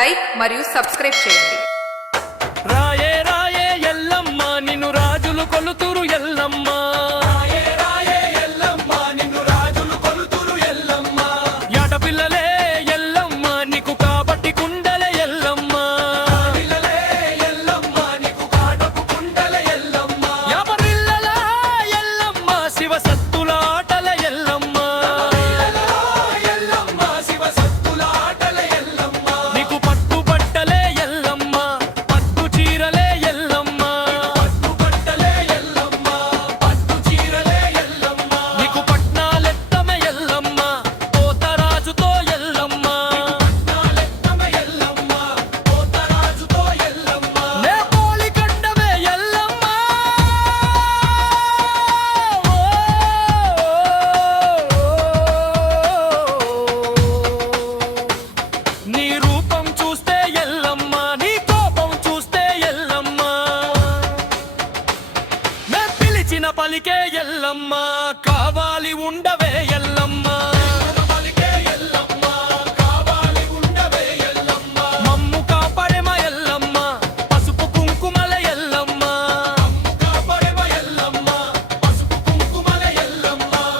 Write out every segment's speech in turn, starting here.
Like మరియు subscribe చేయండి. రాయే రాయే ఎల్లమ్మ నిన్ను రాజులు కొలుతురు ఎల్లమ్మ. రాయే రాయే ఎల్లమ్మ నిన్ను రాజులు కొలుతురు ఎల్లమ్మ. యాటపిల్లలే ఎల్లమ్మ నీకు కాబట్టి కుండలే ఎల్లమ్మ. పిల్లలే ఎల్లమ్మ నీకు కాటపు కుండలే ఎల్లమ్మ. యాపరిల్లల ఎల్లమ్మ శివ సత్తుల ఆటల ఎల్లమ్మ. ఎల్లమ్మ శివ సత్తుల ఆటల ఎల్లమ్మ. నీకు పట్టు బట్టలే ఎల్లమ్మ, పట్టు చీరలే ఎల్లమ్మ. పట్టు బట్టలే ఎల్లమ్మ, పట్టు చీరలే ఎల్లమ్మ. నీకు పట్నాలెత్తమే ఎల్లమ్మ, పోతరాజుతో ఎల్లమ్మ. పట్నాలెత్తమే ఎల్లమ్మ, పోతరాజుతో ఎల్లమ్మ. నే పోలికండమే ఎల్లమ్మ. నీ రూపం చూస్తే ఎల్లమ్మ, నీ కోపం చూస్తే ఎల్లమ్మ. నే పిలిచిన పలికే ఎల్లమ్మ, కావాలి ఉండవే ఎల్లమ్మ. మమ్ము కాపాడెమ ఎల్లమ్మ, పసుపు కుంకుమల ఎల్లమ్మ.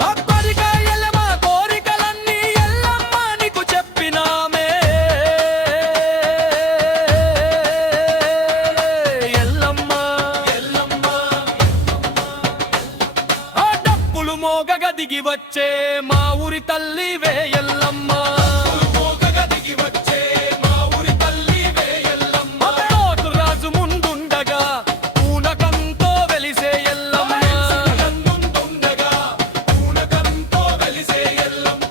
అబ్బరికాయలమ కోరికలన్నీ ఎల్లమ్మ నీకు చెప్పినామే. ఎల్లమ్మ ఆ డప్పులు మోగగ దిగి వచ్చే మా ఊరి తల్లివే ఎల్లమ్మ. అబ్బోతు రాజు ముందుండగా పూనకంతో వెలిసే ఎల్లమ్మ.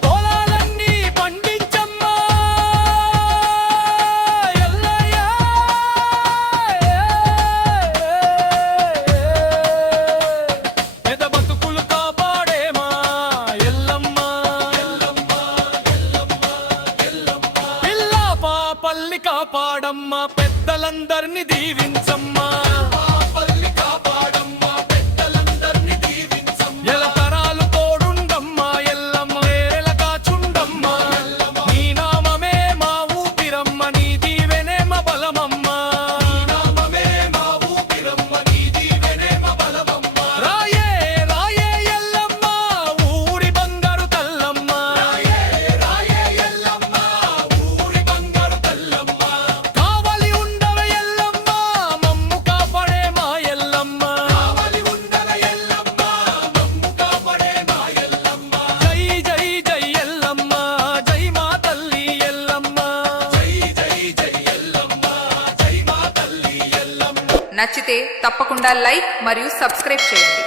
పొలాలన్నీ పండించమ్మా ఎల్లయ్య. పెద బతుకులు కాపాడేమా ఎల్లమ్మ. పిల్ల పాపల్ని కాపాడమ్మ, పెద్దలందర్నీ దీవించమ్మా. ఎలతరాలు తోడుండమ్మా ఎల్లమ్మ, వేరెల కాచుండమ్మా. నీ నామమే మా ఊపిరమ్మ, నీ దీవెనే మా బలమమ్మ. రాయే రాయే ఎల్లమ్మ, ఊరి బంగారు తల్లమ్మ. కావలి ఉండవే ఎల్లమ్మ, మమ్ము కాపాడే మా ఎల్లమ్మ. జై జై జై ఎల్లమ్మ, జై మా తల్లి ఎల్లమ్మ. నచ్చితే తప్పకుండా లైక్ మరియు సబ్స్క్రైబ్ చేయండి.